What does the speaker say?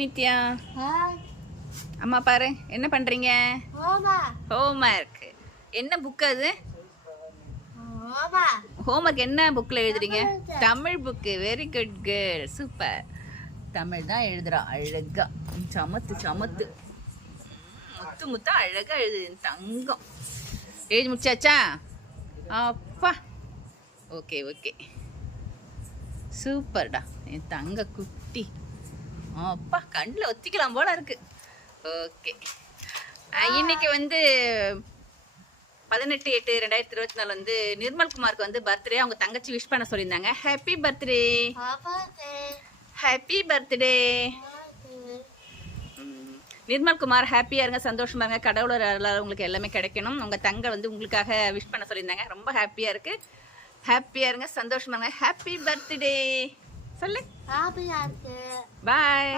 நித்யா, அம்மா பாரு என்ன பண்றீங்க? ஹோம்ஒர்க். என்ன புக் அது? ஹோம்ஒர்க் என்ன புக்ல எழுதுறீங்க? Tamil book. Very good girl, super. Tamil தான் எழுதுறா அழகா. சமத்து சமத்து, முத்து முத்தா அழகா எழுது தங்கம். எழுதி முடிச்சாச்சா? அப்பா, ஓகே ஓகே, சூப்பர்டா என் தங்க குட்டி. அப்பா, கண்ணில் ஒத்திக்கலாம் போல இருக்கு. ஓகே, இன்னைக்கு வந்து 18/8/2024 வந்து நிர்மல்குமாருக்கு வந்து பர்த்டே. அவங்க தங்கச்சி விஷ் பண்ண சொல்லியிருந்தாங்க. Happy birthday. Happy birthday Nirmalkumar. ஹாப்பியாக இருங்க, சந்தோஷமா இருங்க. கடவுளர் உங்களுக்கு எல்லாமே கிடைக்கணும். உங்கள் தங்க வந்து உங்களுக்காக விஷ் பண்ண சொல்லியிருந்தாங்க. ரொம்ப ஹாப்பியாக இருக்கு. ஹாப்பியாக இருங்க, சந்தோஷமா இருங்க. ஹாப்பி பர்த்டே சொல்லு. பாய்.